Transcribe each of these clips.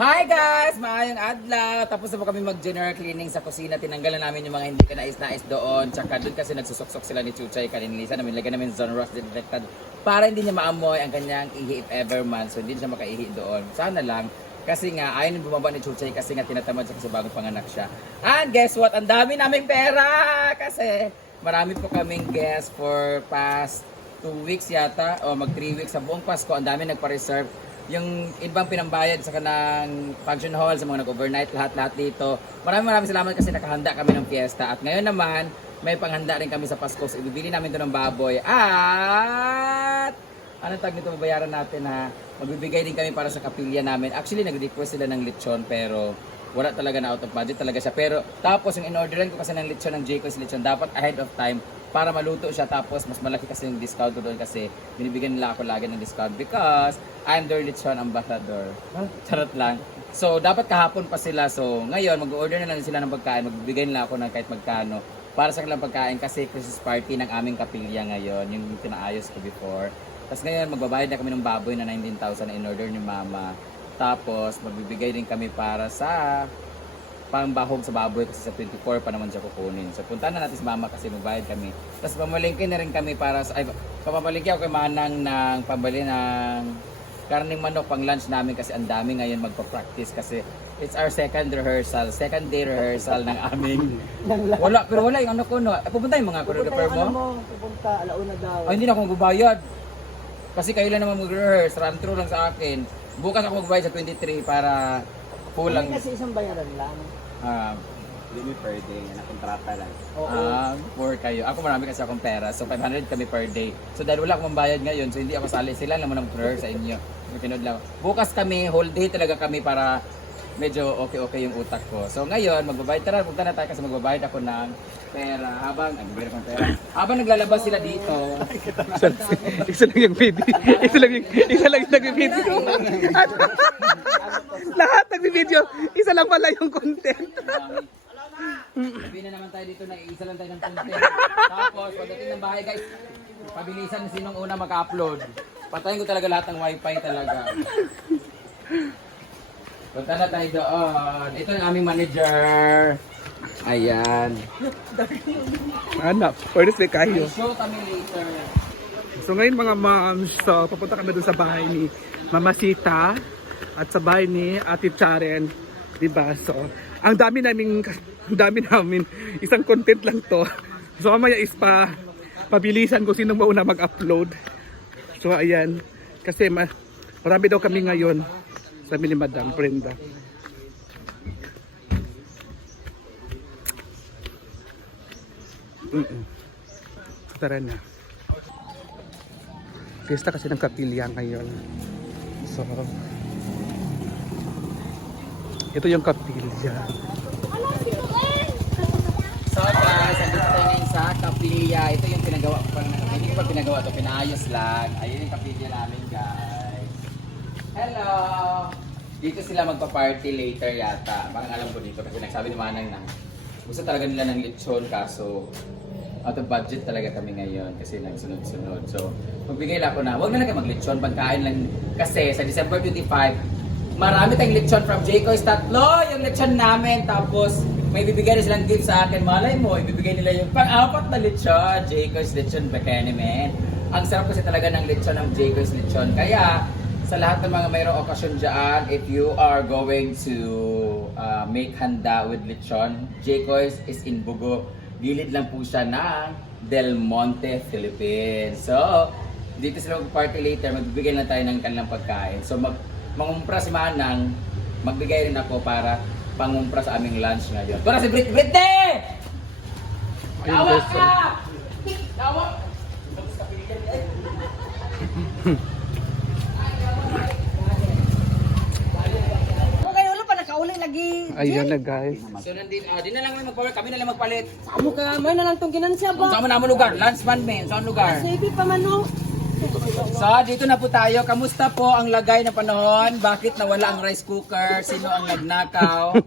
Hi guys! Maayong adlaw! Tapos na po kami mag-general cleaning sa kusina. Tinanggalan namin yung mga hindi ka nais-nais doon. Tsaka doon kasi nagsusuksok sila ni Chuchay. Kaninilisan namin, lagyan namin zone rust disinfectant para hindi niya maamoy ang kanyang ihi if ever man. So hindi siya makaihi doon. Sana lang. Kasi nga, ayaw nang bumaba ni Chuchay kasi nga tinatamad siya kasi bagong panganak siya. And guess what? Ang dami naming pera! Kasi marami po kaming guests for past 2 weeks yata o mag 3 weeks sa buong Pasko. Ang dami nagpa-reserve. Yung ibang pinambayad sa kanang function hall, sa mga nag-overnight, lahat-lahat dito. Maraming salamat kasi nakahanda kami ng fiesta. At ngayon naman, may panghanda rin kami sa Pasko. So, ibibili namin ito ng baboy. At anong tag nito, babayaran natin ha. Magbibigay din kami para sa kapilya namin. Actually, nag-request sila ng lechon pero wala talaga na out of budget talaga siya. Pero tapos yung in-orderan ko kasi ng lechon ng Jayco's lechon, dapat ahead of time para maluto siya. Tapos mas malaki kasi yung discount ko doon kasi binibigyan nila ako lagi ng discount because I'm their lechon ambassador. Charot lang. So dapat kahapon pa sila. So ngayon mag-order na lang sila ng pagkain. Magbibigay nila ako ng kahit magkano para sa kanilang pagkain kasi Christmas party ng aming kapilya ngayon. Yung pinaayos ko before. Tapos ngayon magbabayad na kami ng baboy na 19,000 na in-order ni Mama. Tapos magbibigay din kami para sa pangbahog sa baboy kasi sa 24 pa naman siya kukunin. So punta na natin si Mama kasi magbayad kami. Tapos pamalingki na rin kami para sa papamalingki ako kay Manang ng pambili ng karning manok pang lunch namin kasi ang dami ngayon magpa-practice kasi it's our second day rehearsal ng aming wala yung ano ko no. Pupunta yung mga choreographer mo? Pupunta, alauna daw. Ay hindi na ako magbabayad. Kasi kayo lang naman mag-rehearse, run through lang sa akin. Bukas ako magbayad sa 23 para full lang. Kasi isang bayaran lang. Limit per day, na kontrata lang. For kayo. Ako marami kasi akong pera, so 500 kami per day. So dahil wala akong mambayad ngayon, so hindi ako sali. Sila naman ang rehearse sa inyo. Pinod lang. Bukas kami, whole day talaga kami para medyo okay yung utak ko. So ngayon, magbabayad tara, punta na tayo kasi magbabayad ako ng pera habang naglalabas sila dito. Isa lang yung video. Isa lang yung nag-video. Lahat nag-video. Isa lang pala yung content. Sabi na naman tayo dito na isa lang tayo ng content. Tapos pagdating ng bahay guys, pabilisan sinong una maka-upload. Patayin ko talaga lahat ng wifi talaga. Punta na tayo doon. Ito yung aming manager. Ayan. Anak, pwede sa kayo. Show kami later. So ngayon mga moms, so papunta kami doon sa bahay ni Mama Sita at sa bahay ni Ate Charen, diba? So ang dami namin isang content lang to. So mamaya is pabilisan ko sino mauna mag-upload. So ayan, kasi marami daw kami ngayon, sabi ni Madam Brenda. Tara na. Fiesta kasi ng kapilya ngayon. So, ito yung kapilya. So guys, andito tayo ngayon sa kapilya. Ito yung pinagawa ko pa naman. Hindi ko pa pinagawa ito, pinaayos lang. Ayun yung kapilya namin guys. Hello! Dito sila magpa-party later yata. Parang alam ko dito kasi nagsabi ni Manang na gusto talaga nila ng lechon kaso out of budget talaga kami ngayon kasi nagsunod-sunod. So, magbigay lang ako na, huwag na lang kayo mag-lechon, pagkain lang. Kasi sa December 25, marami tayong lechon from Jayco's. Tatlo yung lechon namin. Tapos, may bibigay na silang gift sa akin. Malay mo, ibibigay nila yung pang-apat na lechon. Jayco's lechon bikini, man. Ang sarap kasi talaga ng lechon ng Jayco's lechon. Kaya, sa lahat ng mga mayroong okasyon dyan, if you are going to make handa with lechon, Jayco's is in Bugo. Gilid lang po siya ng Del Monte, Philippines. So, dito sila mag-party later, magbibigay na tayo ng kanilang pagkain. So, mangumpra si Manang, magbigay rin ako para pangumpra sa aming lunch ngayon. Para si Britney! Tawa ka! Tawa! Uli lagi. Ayun na guys. So nandito, di na lang kami na lang magpalit. Amo ka, may na lang tong ginansya ba? Saan mo naman lugar? Lunch man men, saan lugar? Sige pa man no. So dito na po tayo. Kamusta po ang lagay na panahon? Bakit nawala ang rice cooker? Sino ang nagnakaw?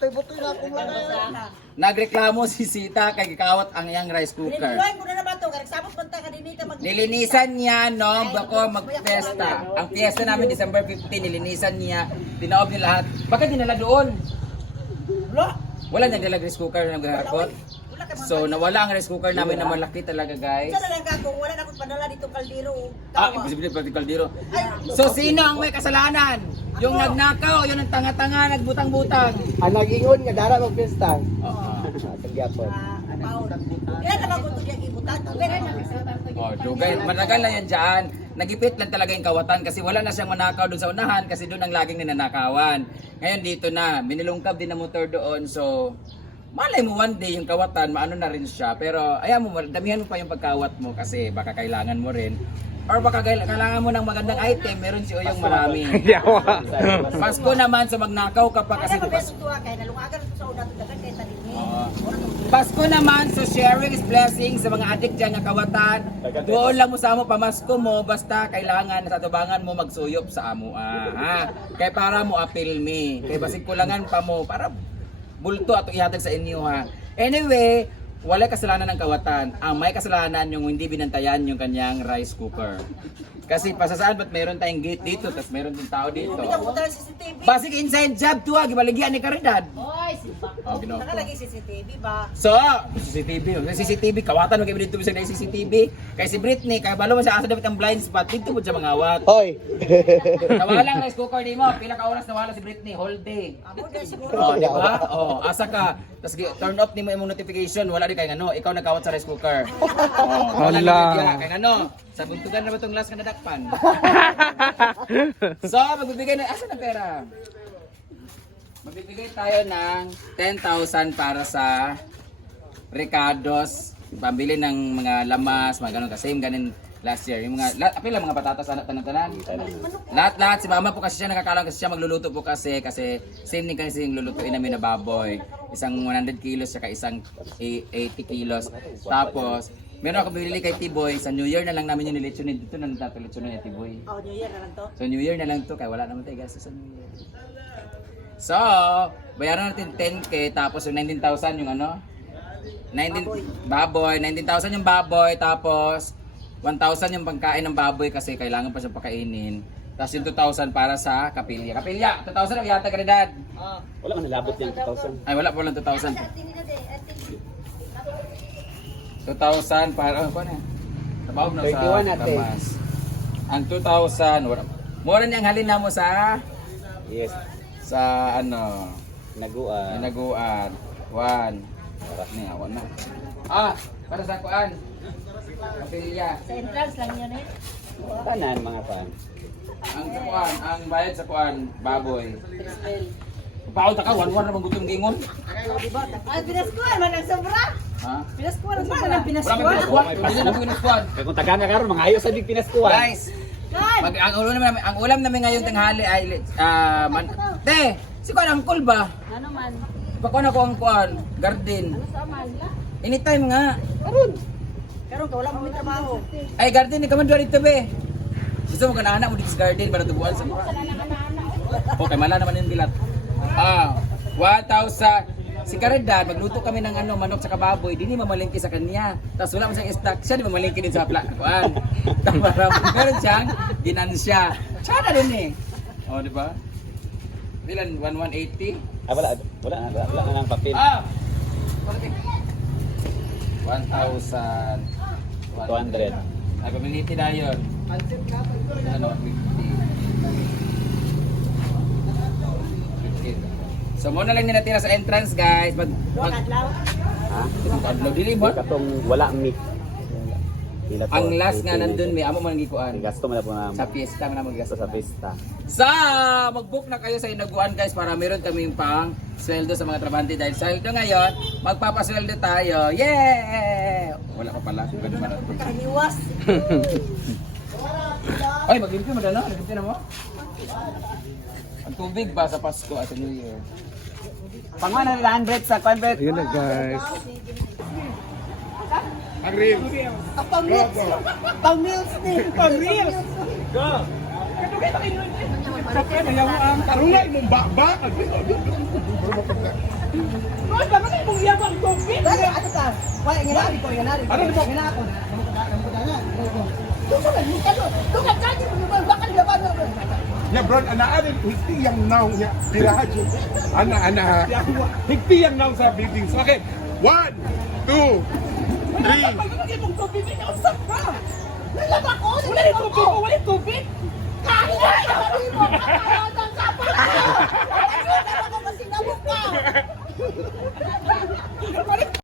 Butoy-butoy na akong lagay. Nagreklamo si Sita kay gikawat ang iyang rice cooker. Pinipuluan ko na na ba ito? Sabot punta ka din ka mag... Nilinisan niya, no, bako mag-fiesta. Ang fiesta namin December 15, nilinisan niya, tinaob niya lahat. Bakit dinala doon? Wala niyang dala rice cooker na naghahakot. So, nawala ang rice cooker namin na malaki talaga, guys. Isa na lang kako, wala na akong padala dito kaldero. Imposible pati kaldero. So, sino ang may kasalanan? Yung nagnakaw, yung nagtanga-tanga, nagbutang-butang. Ang nag-ingon nga dara mag pista. Tagyapon. Kaya naman ko ito yung ibutan. Oh, dugay, matagal na yan dyan. Nagipit lang talaga yung kawatan kasi wala na siyang manakaw doon sa unahan kasi doon ang laging ninanakawan. Ngayon dito na, minilungkab din ang motor doon. So, malay mo one day yung kawatan, maano na rin siya. Pero ayaw mo, damihan mo pa yung pagkawat mo kasi baka kailangan mo rin. Or baka kailangan mo ng magandang item, meron si Oyong marami. Yawa. Pasko naman, so magnakaw ka pa kasi Kasi bukas. mabeso tuwa kaya nalungagan ito sa una dagan kay talini. Pasko naman, so sharing is blessing sa mga adik dyan ng kawatan. Doon lang mo sa amo, pamasko mo, basta kailangan sa tubangan mo magsuyop sa amo. Ha? Kaya para mo apil me. Kaya basig kulangan pa mo, para bulto ato ihatag sa inyo ha. Anyway, wala kasalanan ng kawatan. Ang may kasalanan yung hindi binantayan yung kanyang rice cooker. Kasi pasasaan ba't meron tayong gate dito, tapos meron din tao dito. Hindi ka pumunta ng CCTV. Basig inside job to ha, gibaligyan ni Caridad. Oy, si Bako. Oh, ginoo. Nakalagay CCTV ba? So, CCTV, kawatan mo kayo dito sa CCTV. Kay si Britney, kaya balo mo siya asa dapat ang blind spot, dito mo siya mangawat. Hoy. Nawala ang rice cooker di mo, pila ka oras nawala si Britney, whole day. Amo dahil siguro. Oh, di ba? Oh, asa ka. Tapos turn off ni mo imong notification, wala di kay ngano, ikaw nagkawat sa rice cooker. Oh, wala Hala. di kay ngano. Sa buntugan na ba itong last ka nadakpan? So, magbibigay na, asa na pera? Magbibigay tayo ng 10,000 para sa Ricardo's, pambili ng mga lamas, mga ganun, kasi ganin last year. Yung mga, apil lang mga patatas, anak tanan-tanan. Lahat, si mama po kasi siya nakakalang kasi siya magluluto po kasi same din kasi yung lulutuin namin na baboy. Isang 100 kilos, saka isang 80 kilos. Tapos, meron ako binili kay Tiboy, sa New Year na lang namin yung nilechonin. Dito na natin lechonin ni Tiboy. Oh, New Year na lang to. So New Year na lang to, kaya wala naman tayo gastos sa New Year. So, bayaran natin 10k, tapos yung 19,000 yung ano? 19 baboy, 19,000 yung baboy, tapos 1,000 yung pagkain ng baboy kasi kailangan pa siyang pakainin. Tapos yung 2,000 para sa kapilya. Kapilya, 2,000 ang yata Caridad. Wala man nalabot yung 2,000. Ay, wala pa lang 2,000. 2,000 para, ano na? Tabawag na 21 sa natin. tamas. Ang 2,000, wala. Mura niyang halin na mo sa, Yes. sa ano, Naguan. Hinaguan. 1. Parang niya, na. Para sa kuan. Kapilya. Sa entrance lang yun eh. Tanan mga pan. Ang sa kuan, ang bayad sa kuan, baboy. Paon ta ka, 1-1 naman gutong gingon. Ay, pinaskuhan man ang sobra. Ha? Pinaskuhan ang sobra ng Marami pinaskuhan. pinaskuan. Hindi na pinaskuan. Kaya kung taga na karon mga ayos sa dig pinaskuhan. Guys, ang ulam namin ngayong tanghali ay Te, si kuan angkol ba? Ano man? Pakuan ako ang kuan, garden. Sa man la? Anytime nga. Karon ka wala mo may trabaho. Ay, garden, ikaw man doon dito be. Gusto mo ka na anak mo dito sa garden para tubuan sa okay, mala naman yung bilat. 1,000. Si Caridad, magluto kami ng ano, manok sa kababoy, di mamalingki sa kanya. Tapos wala mo siyang stock, siya di mamalingki din sa kuan. Meron siyang ginansya. Siya na rin eh. Oh, di ba? Ilan? 1,180? Wala na ng papel. 1,000. 200. Ay, community na yun. Ano, 50. So, muna lang ninatira sa entrance, guys. Duha kadlaw. Ha? Adlaw dili mo. Katong wala mi. Ang last nga nandun, may amo man gikuan. Gasto mo na po na Sa fiesta man mo gasto gigasto sa pista. Sa mag-book na kayo sa Hinaguan, guys, para meron kaming pang sweldo sa mga trabahante dahil sweldo ngayon, magpapasweldo tayo. Yeah! Wala pa pala. Ganun man ito. Kaniwas. Ay, mag-limpyo mo na, limpyo na mo. Ang tubig ba sa Pasko at New Year? Pang 100 sa convert. Ayun na guys. Pang meals ni. Pang meals. Tarungan mong bakbak. sumukog na. Mas bakit ay mong iyabang tubig? Dali, ato ka. Wala, inganari ko. Ano di ba? Ingana ako. Doon ka dati mo naman. Baka nilaban na. Ya bro, anaanin higti yang naong niya. Tirahan yun. Ana. Higti yang naong sa building. So, okay. 1, 2, 3. Pag-ibig itong tubig, usap ka. Nalaba ko. Wala yung tubig. Wala yung tubig. Kahit na.